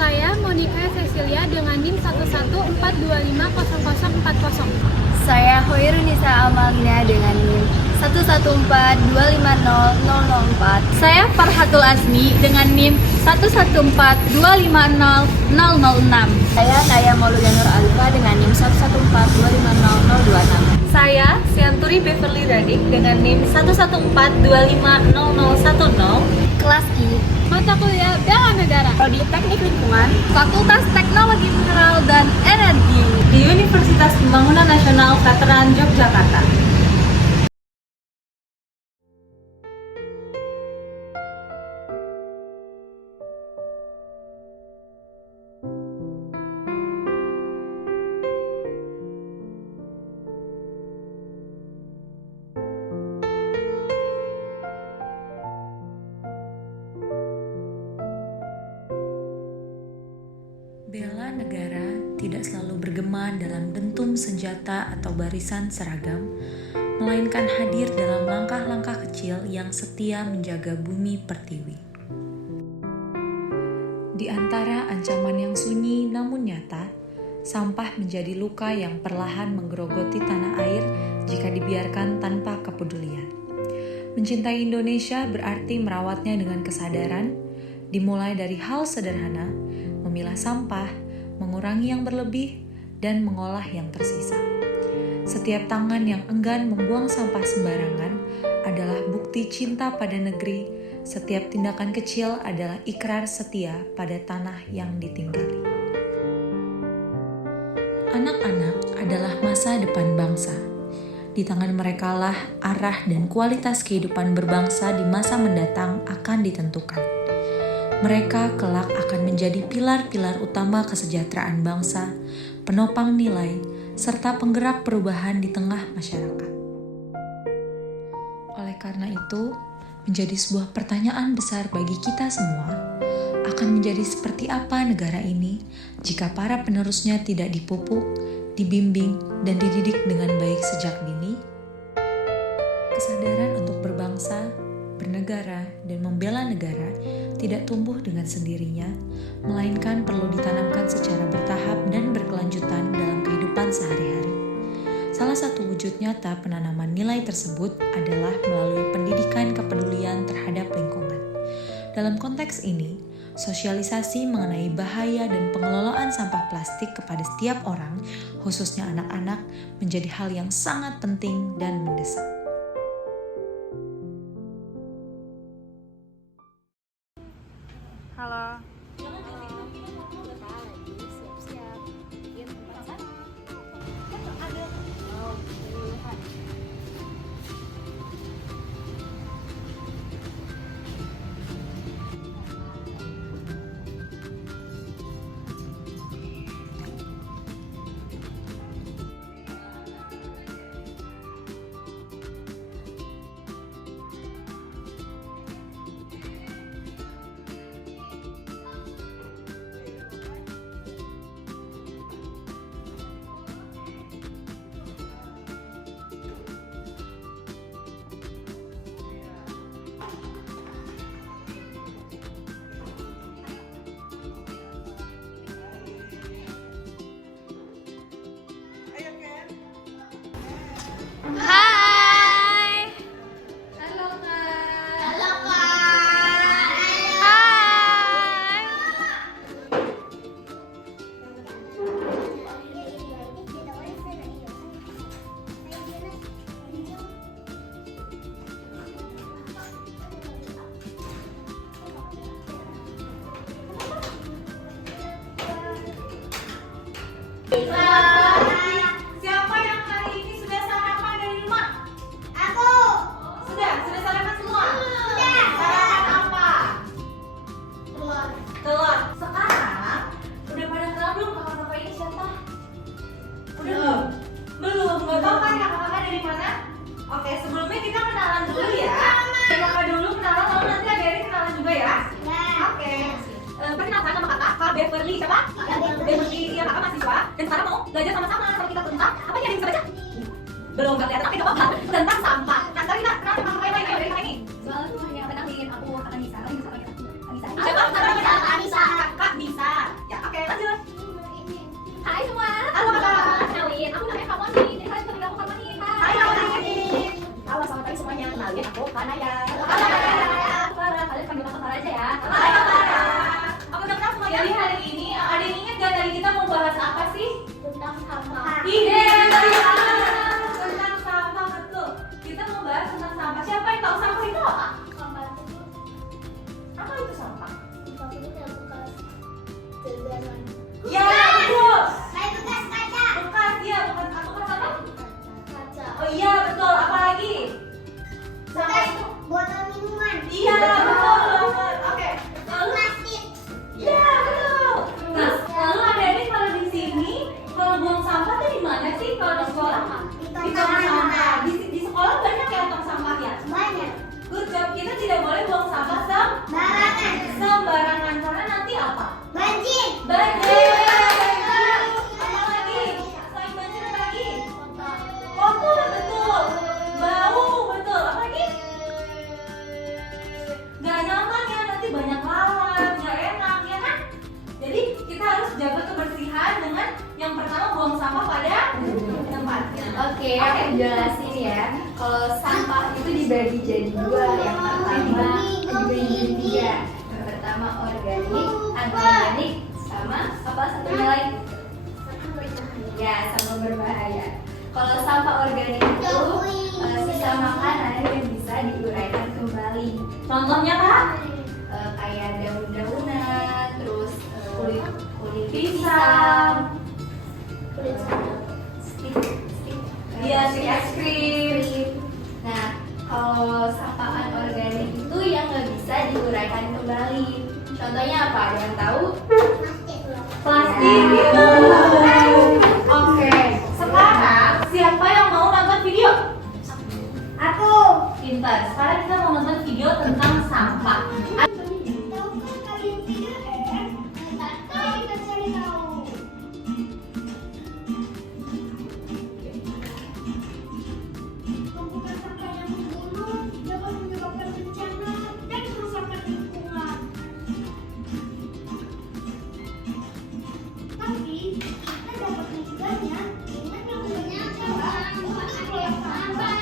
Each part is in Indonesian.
Saya Monica Cecilia dengan NIM 114250040. Saya Hoirunisa Amalina dengan NIM 114250004. Saya Farhatul Azmi dengan NIM 114250006. Saya Kaya Maulida Nur Alifa dengan NIM 114250026. Saya Sianturi Beverly Radik dengan NIM 114250010. Kelas I, Mata kuliah Bela Negara, Prodi Teknik Lingkungan, Fakultas Teknologi Mineral dan Energi di Universitas Pembangunan Nasional Veteran Yogyakarta. Bela negara tidak selalu bergema dalam dentum senjata atau barisan seragam, melainkan hadir dalam langkah-langkah kecil yang setia menjaga bumi pertiwi. Di antara ancaman yang sunyi namun nyata, sampah menjadi luka yang perlahan menggerogoti tanah air jika dibiarkan tanpa kepedulian. Mencintai Indonesia berarti merawatnya dengan kesadaran, dimulai dari hal sederhana, memilah sampah, mengurangi yang berlebih, dan mengolah yang tersisa. Setiap tangan yang enggan membuang sampah sembarangan adalah bukti cinta pada negeri. Setiap tindakan kecil adalah ikrar setia pada tanah yang ditinggali. Anak-anak adalah masa depan bangsa. Di tangan merekalah arah dan kualitas kehidupan berbangsa di masa mendatang akan ditentukan. Mereka kelak akan menjadi pilar-pilar utama kesejahteraan bangsa, penopang nilai, serta penggerak perubahan di tengah masyarakat. Oleh karena itu, menjadi sebuah pertanyaan besar bagi kita semua, akan menjadi seperti apa negara ini jika para penerusnya tidak dipupuk, dibimbing, dan dididik dengan baik sejak dini? Kesadaran untuk berbangsa, bernegara, dan membela negara tidak tumbuh dengan sendirinya, melainkan perlu ditanamkan secara bertahap dan berkelanjutan dalam kehidupan sehari-hari. Salah satu wujud nyata penanaman nilai tersebut adalah melalui pendidikan kepedulian terhadap lingkungan. Dalam konteks ini, sosialisasi mengenai bahaya dan pengelolaan sampah plastik kepada setiap orang, khususnya anak-anak, menjadi hal yang sangat penting dan mendesak. Halo. Hai. Halo Kak. Halo Kak. Hai. Siapa yang hari ini sudah sarapan dari rumah? Sudah sarapan semua? Sarapan apa? Telur. Sekarang udah pada kenal belum kakak-kakak ini siapa? Udah belum? Gak tau kan kakak-kakak dari mana? Oke, sebelumnya kita kenalan dulu ya. Kakak dulu kenalan, lalu nanti adik-adik kenalan juga ya. Oke. Perkenalkan nama kakak, Kak Beverly siapa? Beverly, iya kakak mahasiswa. Dan sekarang mau belajar sama-sama sama kita tentang apa yang bisa baca? Belum nggak kelihatan, tapi nggak apa-apa. Tentang sampah. Nah, sekarang kita kenal sama kakak yang dari kakak ini. soal rumahnya kenalin aku akan bisa, Siapa? Kakak Anissa. Kakak Nisa. mana ya? Kepala, kalian panggil kepala aja ya. Kepala. Oke, udah kelas semuanya. Jadi hari ini ada yang ingat gak tadi kita mau bahas apa sih? Tentang sampah. Iya, tentang sampah, betul. Kita mau bahas tentang sampah. Siapa yang tahu sampah itu apa? Sampah itu Apa itu sampah? yang bekas jajanan. Ya, betul. Kayak bekas kaca. Bekas, ya, bukan bekas apa? Kaca. Oh iya, betul. Apa lagi? Sampah itu. Botol minuman. Iya, betul banget. Oke. Lalu, Plastik. ya, betul. Nah, lalu adik-adik kalau di sini, kalau buang sampah tuh di mana sih? Kalau di sekolah? Di tong sampah. Di sekolah banyak ya tong sampah ya? Banyak. Good job. Kita tidak boleh buang sampah Barangan. sembarangan karena nanti apa? Banjir. Banjir. Apa lagi? Selain banjir apa lagi? Kotor, betul. Bau, betul. Apa lagi? Gak nyaman ya, nanti banyak lalat, gak enak ya kan? Jadi kita harus jaga kebersihan dengan yang pertama buang sampah pada tempatnya. Oke, aku jelasin ya. Kalau sampah itu dibagi jadi dua. Yang pertama dibagi jadi tiga. Yang pertama organik, anorganik, sama apa satunya lagi? Ya, sama berbahaya. Kalau sampah organik itu sisa makanan yang bisa diuraikan kembali. Contohnya Kak? Kayak daun-daunan, terus kulit Pisang. stik, Iya, stik es krim. Nah, kalau sampah anorganik itu yang nggak bisa diuraikan kembali. Contohnya apa? Ada yang tahu? Plastik. Oke. Sekarang siapa yang mau nonton video? Aku. Pintar. Sekarang kita mau nonton video tentang sampah. Tumpukan sampah yang menggunung dapat menyebabkan bencana dan kerusakan lingkungan. Tapi kita dapat mencegahnya dengan menggunakan cara untuk mengelola sampah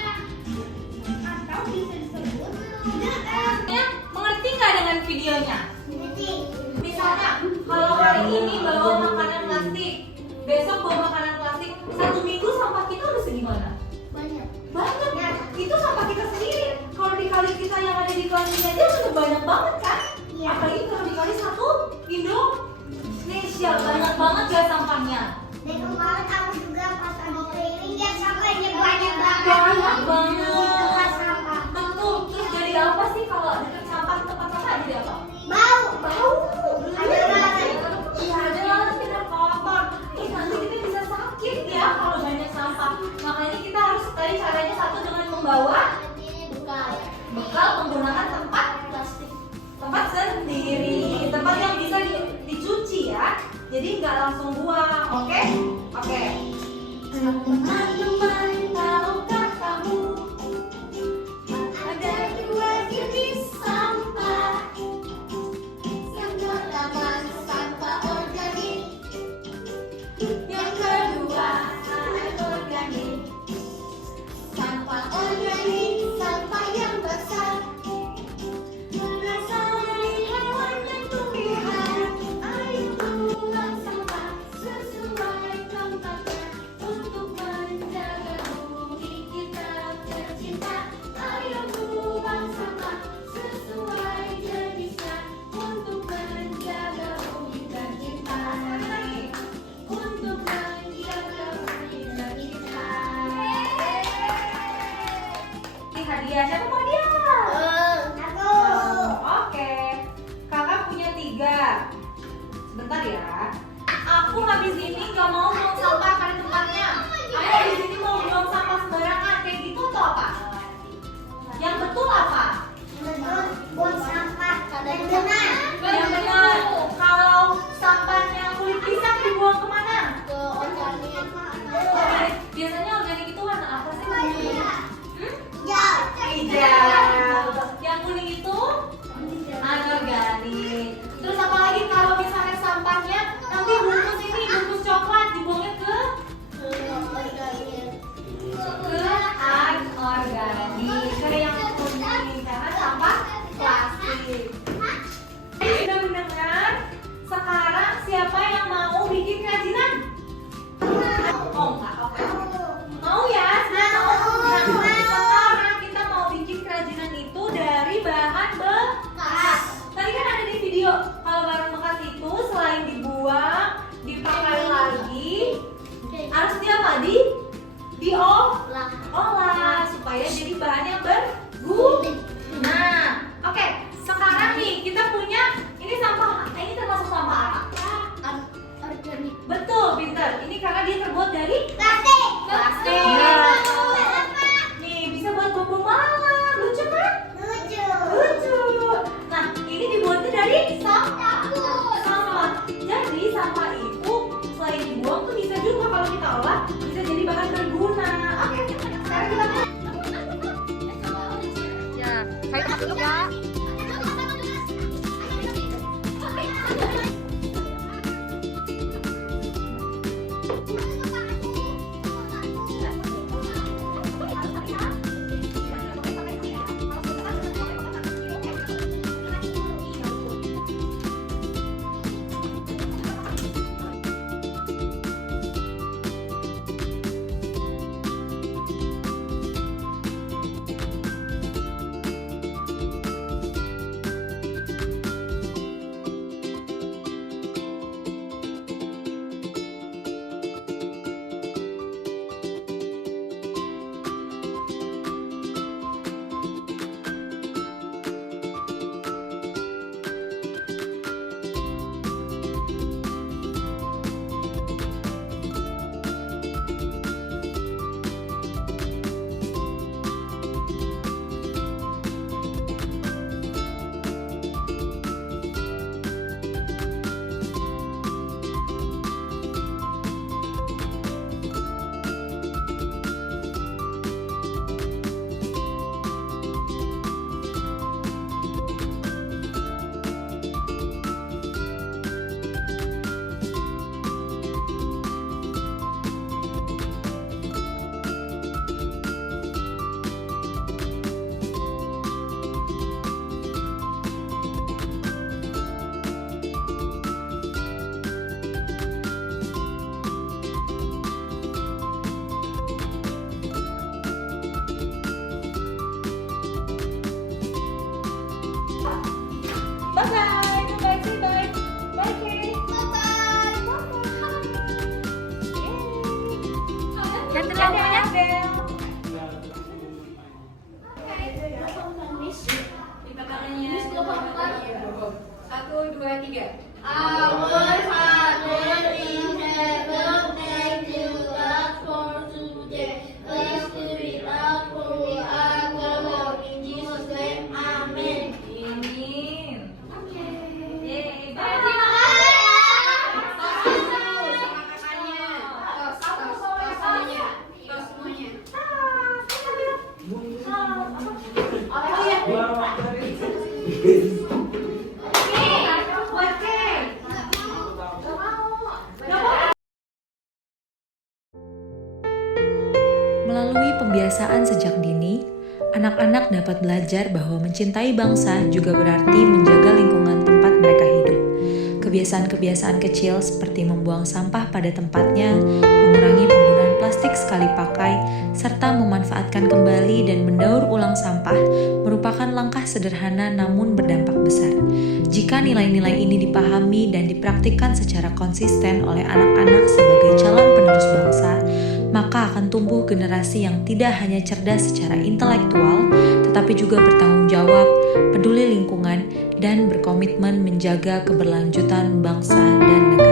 atau bisa disebut dengan Ya, mengerti nggak dengan videonya? Misalnya, kalau hari ini bawa makanan plastik, besok bawa makanan plastik, 1 minggu sampah kita udah segimana? Banyak. Banyak ya. Itu sampah kita sendiri. Kalau dikali kita yang ada di kali ini aja sudah banyak banget kan? Iya. Apalagi kalau dikali 1 Indonesia, banyak banget ya sampahnya. Dan kemarin aku juga pas lagi keliling lihat sampahnya banyak banget. Banyak banget. Tempat sampah. Betul. Terus jadi apa sih kalau dekat sampah tempat sampah jadi apa? Bau. Bau. Ada lalat. Iya, ada lalat, kita kotor. Terus nanti kita bisa sakit ya kalau banyak sampah. Makanya kita harus tadi caranya satu dengan membawa bekal menggunakan tempat sendiri, tempat yang bisa dicuci ya. Jadi nggak langsung buang, oke? Oke. Teman-teman, tahukah kamu ada 2 jenis sampah? Yang pertama sampah organik, yang kedua anorganik. Sampah organik, sampah yang besar, berasal dari hewan dan tumbuhan. Ayo buang sampah sesuai tempatnya untuk menjaga bumi kita tercinta. Ayo buang sampah sesuai jenisnya untuk menjaga bumi tercinta. Untuk menjaga bumi tercinta. Ini hadiah, siapa mau hadiah? Aku. Oke, kakak punya 3. Sebentar ya. Aku habis ini gak mau buang sampah pada tempatnya. Aku habis ini mau buang sampah sembarangan kayak gitu atau apa? Yang betul apa? Betul, buang sampah dan benar. Yang benar. Kalau sampahnya kulit pisang dibuang kemana? Ke organik. Organik. Biasanya organik itu warna apa sih? Ya. Hijau. Yang kuning itu anorganik. Terus apa lagi kalau misalnya sampahnya nanti bungkus ini bungkus coklat dibuangnya ke anorganik. Ke yang kuning. Yuk, kalau barang bekas itu selain dibuang, dipakai lagi, harus diolah supaya jadi bahan yang berguna. Oke, sekarang nih kita punya ini sampah. Ini termasuk sampah apa? Organik. Betul, pintar. Ini karena dia terbuat dari Plastik. plastik. Nih, bisa buat bumbu malam. Lucu kan? Lucu. Lucu. Nah, ini dibuatnya dari Sampah. sampah. Jadi sampah itu selain dibuang tuh bisa juga kalau kita olah bisa jadi bahan berguna. Oke, sekarang kita Ya, saya tempat dulu ya. Ganti lampunya. Satu, dua, tiga. Our Father in heaven, thank you God for today. Please spirit us for we are Lord. In Jesus' name, Amen. Amin. Yeay, Terima Melalui pembiasaan sejak dini, anak-anak dapat belajar bahwa mencintai bangsa juga berarti menjaga lingkungan tempat mereka hidup. Kebiasaan-kebiasaan kecil seperti membuang sampah pada tempatnya, mengurangi penggunaan plastik sekali pakai, serta memanfaatkan kembali dan mendaur ulang sampah merupakan langkah sederhana namun berdampak besar. Jika nilai-nilai ini dipahami dan dipraktikkan secara konsisten oleh anak-anak sebagai calon penerus bangsa, maka akan tumbuh generasi yang tidak hanya cerdas secara intelektual, tetapi juga bertanggung jawab, peduli lingkungan, dan berkomitmen menjaga keberlanjutan bangsa dan negara.